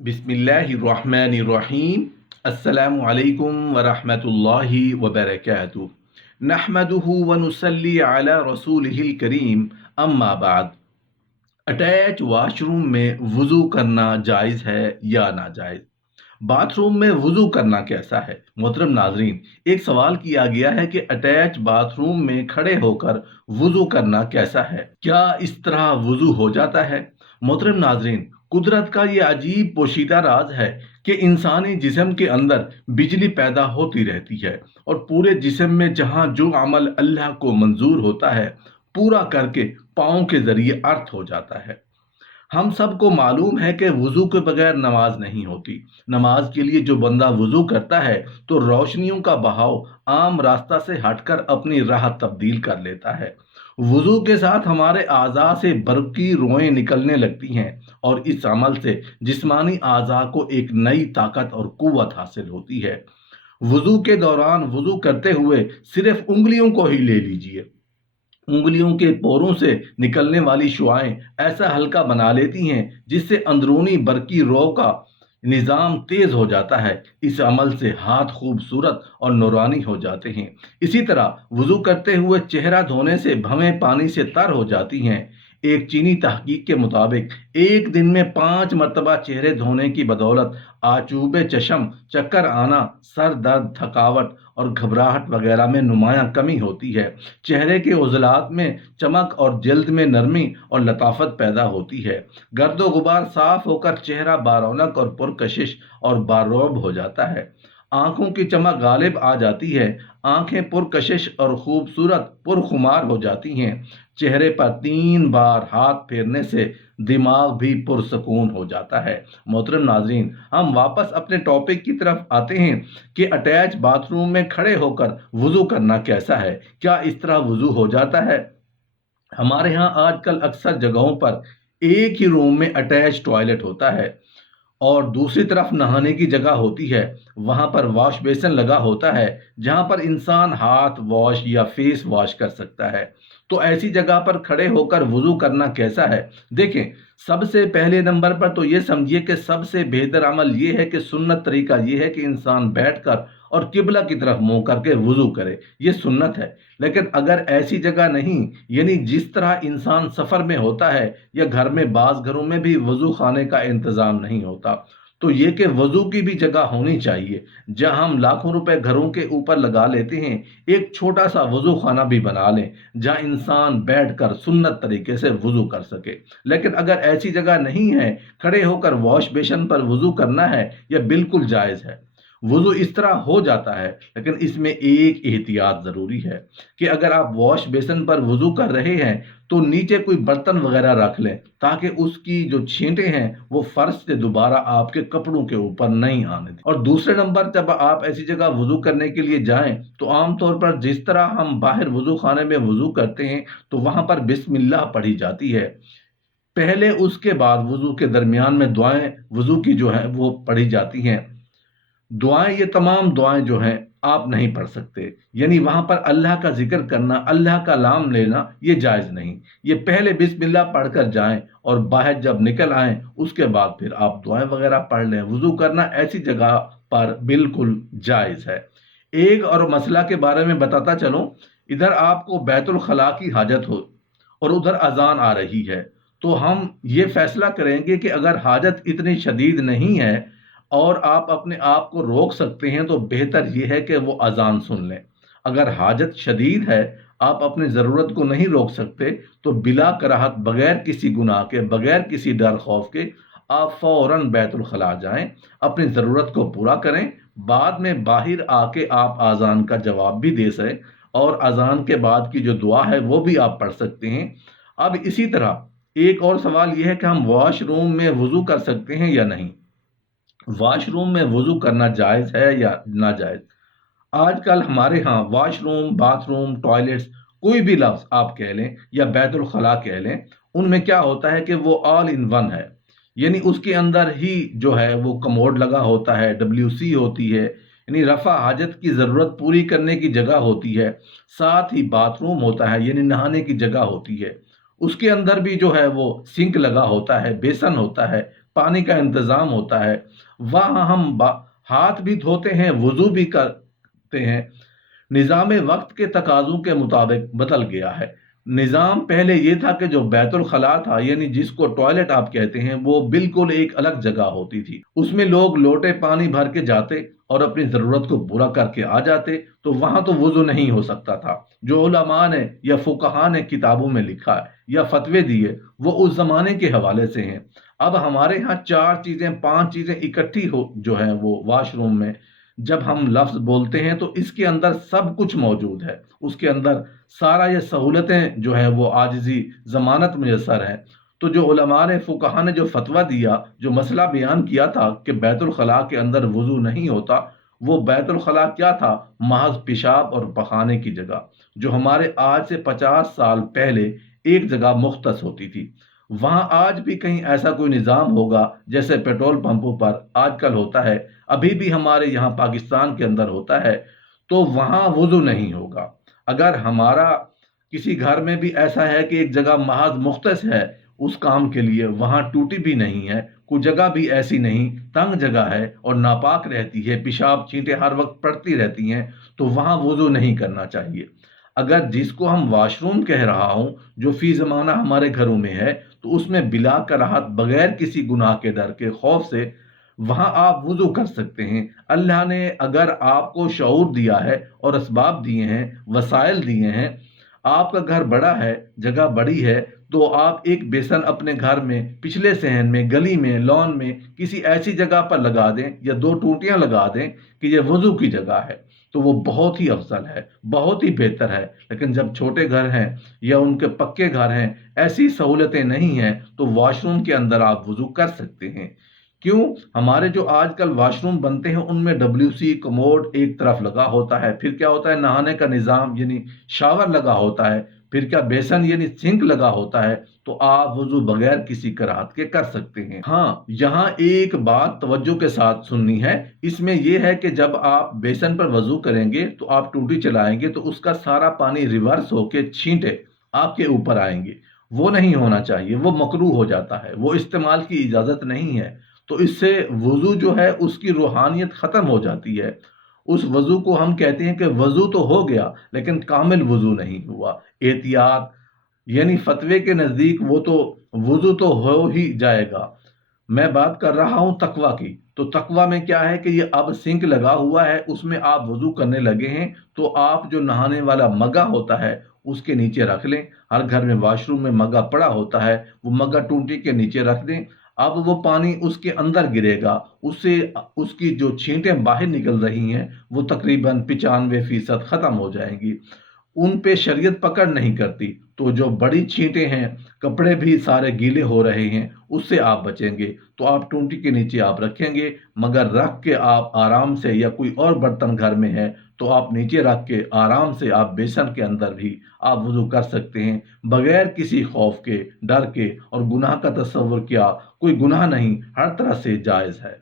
बिस्मिल्लाहिर्रहमानिर्रहीम। अस्सलामु अलैकुम वरहमतुल्लाहि वबरकातुहू। नहमदुहु व नुसल्ली अला रसूलिहिल करीम, अम्मा बाद। अटैच वाशरूम में वुज़ू करना जायज़ है या नाजायज़? बाथरूम में वुज़ू करना कैसा है? मोहतरम नाजरीन, एक सवाल किया गया है कि अटैच बाथरूम में खड़े होकर वुज़ू करना कैसा है, क्या इस तरह वुज़ू हो जाता है? मोहतरम नाजरीन, कुदरत का ये अजीब पोशीदा राज है कि इंसानी जिस्म के अंदर बिजली पैदा होती रहती है और पूरे जिस्म में जहाँ जो अमल अल्लाह को मंजूर होता है पूरा करके पाँव के जरिए अर्थ हो जाता है। हम सबको मालूम है कि वुज़ू के बगैर नमाज नहीं होती। नमाज के लिए जो बंदा वुज़ू करता है तो रोशनियों का बहाव आम रास्ता से हटकर अपनी राह तब्दील कर लेता है। वुज़ू के साथ हमारे आज़ा से बर्क़ी रोएं निकलने लगती हैं और इस अमल से जिस्मानी आज़ा को एक नई ताकत और कुव्वत हासिल होती है। वुज़ू के दौरान वुज़ू करते हुए सिर्फ उंगलियों को ही ले लीजिए। उंगलियों के पोरों से निकलने वाली शुआएं ऐसा हल्का बना लेती हैं जिससे अंदरूनी बरकी रो का निज़ाम तेज हो जाता है। इस अमल से हाथ खूबसूरत और नूरानी हो जाते हैं। इसी तरह वुज़ू करते हुए चेहरा धोने से भवें पानी से तर हो जाती हैं। एक चीनी तहकीक के मुताबिक एक दिन में 5 मरतबा चेहरे धोने की बदौलत आचूबे चश्म, चक्कर आना, सर दर्द, थकावट और घबराहट वगैरह में नुमायां कमी होती है। चेहरे के उज़लात में चमक और जल्द में नरमी और लताफत पैदा होती है। गर्दो गुबार साफ होकर चेहरा बारौनक और पुरकशिश और बारोब हो जाता है। आंखों की चमक गालिब आ जाती है। आंखें पुरकशिश और खूबसूरत पुरखुमार हो जाती हैं। चेहरे पर 3 बार हाथ फेरने से दिमाग भी पुरसकून हो जाता है। मोहतरम नाजरीन, हम वापस अपने टॉपिक की तरफ आते हैं कि अटैच बाथरूम में खड़े होकर वुज़ू करना कैसा है, क्या इस तरह वुज़ू हो जाता है? हमारे यहाँ आजकल अक्सर जगहों पर एक ही रूम में अटैच टॉयलेट होता है और दूसरी तरफ नहाने की जगह होती है। वहां पर वॉश बेसिन लगा होता है जहां पर इंसान हाथ वॉश या फेस वॉश कर सकता है। तो ऐसी जगह पर खड़े होकर वुज़ू करना कैसा है? देखें, सबसे पहले नंबर पर तो ये समझिए कि सबसे बेहतर अमल ये है कि सुन्नत तरीका ये है कि इंसान बैठकर और किबला की तरफ मुंह करके वुज़ू करे। ये सुन्नत है। लेकिन अगर ऐसी जगह नहीं, यानी जिस तरह इंसान सफ़र में होता है या घर में, बाज़ घरों में भी वज़ू खाने का इंतज़ाम नहीं होता, तो ये कि वज़ू की भी जगह होनी चाहिए। जहां हम लाखों रुपए घरों के ऊपर लगा लेते हैं, एक छोटा सा वज़ू खाना भी बना लें जहां इंसान बैठकर सुन्नत तरीके से वज़ू कर सके। लेकिन अगर ऐसी जगह नहीं है, खड़े होकर वॉश बेसिन पर वज़ू करना है, यह बिल्कुल जायज़ है। वुज़ू इस तरह हो जाता है, लेकिन इसमें एक एहतियात ज़रूरी है कि अगर आप वॉश बेसिन पर वुज़ू कर रहे हैं तो नीचे कोई बर्तन वगैरह रख लें ताकि उसकी जो छींटें हैं वो फर्श से दोबारा आपके कपड़ों के ऊपर नहीं आने दें। और दूसरे नंबर, जब आप ऐसी जगह वुज़ू करने के लिए जाएं तो आमतौर पर जिस तरह हम बाहर वुज़ू खाने में वुज़ू करते हैं तो वहां पर बिस्मिल्लाह पढ़ी जाती है पहले, उसके बाद वुज़ू के दरमियान में दुआएं वुज़ू की जो है वो पढ़ी जाती हैं। दुआएं, ये तमाम दुआएं जो हैं आप नहीं पढ़ सकते, यानी वहां पर अल्लाह का जिक्र करना, अल्लाह का नाम लेना ये जायज़ नहीं। ये पहले बिस्मिल्लाह पढ़कर जाएं और बाहर जब निकल आएं उसके बाद फिर आप दुआएं वगैरह पढ़ लें। वुज़ू करना ऐसी जगह पर बिल्कुल जायज़ है। एक और मसला के बारे में बताता चलूं, इधर आपको बैतुल खला की हाजत हो और उधर अजान आ रही है, तो हम ये फैसला करेंगे कि अगर हाजत इतनी शदीद नहीं है और आप अपने आप को रोक सकते हैं तो बेहतर यह है कि वो अजान सुन लें। अगर हाजत शदीद है, आप अपनी ज़रूरत को नहीं रोक सकते, तो बिला कराहत, बगैर किसी गुनाह के, बगैर किसी डर खौफ के आप फौरन बैतुल खला जाएं, अपनी ज़रूरत को पूरा करें। बाद में बाहर आके आप अजान का जवाब भी दे सकें और अजान के बाद की जो दुआ है वो भी आप पढ़ सकते हैं। अब इसी तरह एक और सवाल यह है कि हम वॉशरूम में वुज़ू कर सकते हैं या नहीं। वॉशरूम में वुज़ू करना जायज़ है या नाजायज़? आजकल हमारे यहाँ वॉशरूम, बाथरूम, टॉयलेट्स, कोई भी लफ्ज़ आप कह लें या बैतुल खला कह लें, उनमें क्या होता है कि वो ऑल इन वन है। यानी उसके अंदर ही जो है वो कमोड लगा होता है, WC होती है, यानी रफ़ा हाजत की ज़रूरत पूरी करने की जगह होती है। साथ ही बाथरूम होता है, यानी नहाने की जगह होती है। उसके अंदर भी जो है वो सिंक लगा होता है, बेसन होता है, پانی کا انتظام ہوتا ہے، وہاں ہم ہاتھ بھی دھوتے ہیں، وضو بھی کرتے ہیں۔ نظام وقت کے تقاضوں کے مطابق بدل گیا ہے۔ نظام پہلے یہ تھا کہ جو بیت الخلاء تھا، یعنی جس کو ٹوائلٹ آپ کہتے ہیں، وہ بالکل ایک الگ جگہ ہوتی تھی۔ اس میں لوگ لوٹے پانی بھر کے جاتے اور اپنی ضرورت کو پورا کر کے آ جاتے، تو وہاں تو وضو نہیں ہو سکتا تھا۔ جو علماء نے یا فقہاء نے کتابوں میں لکھا ہے یا فتوے دیے، وہ اس زمانے کے حوالے سے ہیں۔ اب ہمارے ہاں 4 چیزیں 5 چیزیں اکٹھی ہو جو ہیں وہ واش روم میں جب ہم لفظ بولتے ہیں تو اس کے اندر سب کچھ موجود ہے، اس کے اندر سارا یہ سہولتیں جو ہیں وہ عاجزی ضمانت میسر ہیں۔ تو جو علماء نے فقہاء نے جو فتویٰ دیا، جو مسئلہ بیان کیا تھا کہ بیت الخلاء کے اندر وضو نہیں ہوتا، وہ بیت الخلاء کیا تھا؟ محض پیشاب اور پخانے کی جگہ، جو ہمارے آج سے 50 سال پہلے ایک جگہ مختص ہوتی تھی۔ وہاں آج بھی کہیں ایسا کوئی نظام ہوگا جیسے پیٹرول پمپوں پر آج کل ہوتا ہے، ابھی بھی ہمارے یہاں پاکستان کے اندر ہوتا ہے، تو وہاں وضو نہیں ہوگا۔ اگر ہمارا کسی گھر میں بھی ایسا ہے کہ ایک جگہ محض مختص ہے اس کام کے لیے، وہاں ٹوٹی بھی نہیں ہے، کوئی جگہ بھی ایسی نہیں، تنگ جگہ ہے اور ناپاک رہتی ہے، پیشاب چھینٹیں ہر وقت پڑتی رہتی ہیں، تو وہاں وضو نہیں کرنا چاہیے۔ اگر جس کو ہم واش روم کہہ رہا ہوں، جو فی زمانہ ہمارے گھروں میں ہے، تو اس میں بلا کراہت بغیر کسی گناہ کے ڈر کے خوف سے وہاں آپ وضو کر سکتے ہیں۔ اللہ نے اگر آپ کو شعور دیا ہے اور اسباب دیے ہیں، وسائل دیے ہیں، آپ کا گھر بڑا ہے، جگہ بڑی ہے، تو آپ ایک بیسن اپنے گھر میں پچھلے صحن میں، گلی میں، لان میں کسی ایسی جگہ پر لگا دیں یا 2 ٹوٹیاں لگا دیں کہ یہ وضو کی جگہ ہے، تو وہ بہت ہی افضل ہے، بہت ہی بہتر ہے۔ لیکن جب چھوٹے گھر ہیں یا ان کے پکے گھر ہیں، ایسی سہولتیں نہیں ہیں، تو واش روم کے اندر آپ وضو کر سکتے ہیں۔ کیوں؟ ہمارے جو آج کل واش روم بنتے ہیں ان میں WC کموڈ ایک طرف لگا ہوتا ہے، پھر کیا ہوتا ہے نہانے کا نظام یعنی شاور لگا ہوتا ہے، پھر کیا بیسن یعنی سنک لگا ہوتا ہے، تو آپ وضو بغیر کسی کراہت کے کر سکتے ہیں۔ ہاں، یہاں ایک بات توجہ کے ساتھ سننی ہے، اس میں یہ ہے کہ جب آپ بیسن پر وضو کریں گے تو آپ ٹوٹی چلائیں گے تو اس کا سارا پانی ریورس ہو کے چھینٹے آپ کے اوپر آئیں گے، وہ نہیں ہونا چاہیے، وہ مکروہ ہو جاتا ہے، وہ استعمال کی اجازت نہیں ہے۔ تو اس سے وضو جو ہے اس کی روحانیت ختم ہو جاتی ہے۔ اس وضو کو ہم کہتے ہیں کہ وضو تو ہو گیا لیکن کامل وضو نہیں ہوا۔ احتیاط یعنی فتوے کے نزدیک وہ تو وضو تو ہو ہی جائے گا۔ میں بات کر رہا ہوں تقویٰ کی، تو تقویٰ میں کیا ہے کہ یہ اب سنک لگا ہوا ہے، اس میں آپ وضو کرنے لگے ہیں، تو آپ جو نہانے والا مگا ہوتا ہے اس کے نیچے رکھ لیں۔ ہر گھر میں واش روم میں مگا پڑا ہوتا ہے، وہ مگا ٹونٹی کے نیچے رکھ دیں۔ اب وہ پانی اس کے اندر گرے گا، اس سے اس کی جو چھینٹیں باہر نکل رہی ہیں وہ تقریباً 95% ختم ہو جائیں گی۔ ان پہ شریعت پکڑ نہیں کرتی، تو جو بڑی چھینٹیں ہیں، کپڑے بھی سارے گیلے ہو رہے ہیں، اس سے آپ بچیں گے۔ تو آپ ٹونٹی کے نیچے آپ رکھیں گے، مگر رکھ کے آپ آرام سے، یا کوئی اور برتن گھر میں ہے تو آپ نیچے رکھ کے آرام سے آپ بیسن کے اندر بھی آپ وضو کر سکتے ہیں، بغیر کسی خوف کے، ڈر کے، اور گناہ کا تصور کیا، کوئی گناہ نہیں، ہر طرح سے جائز ہے۔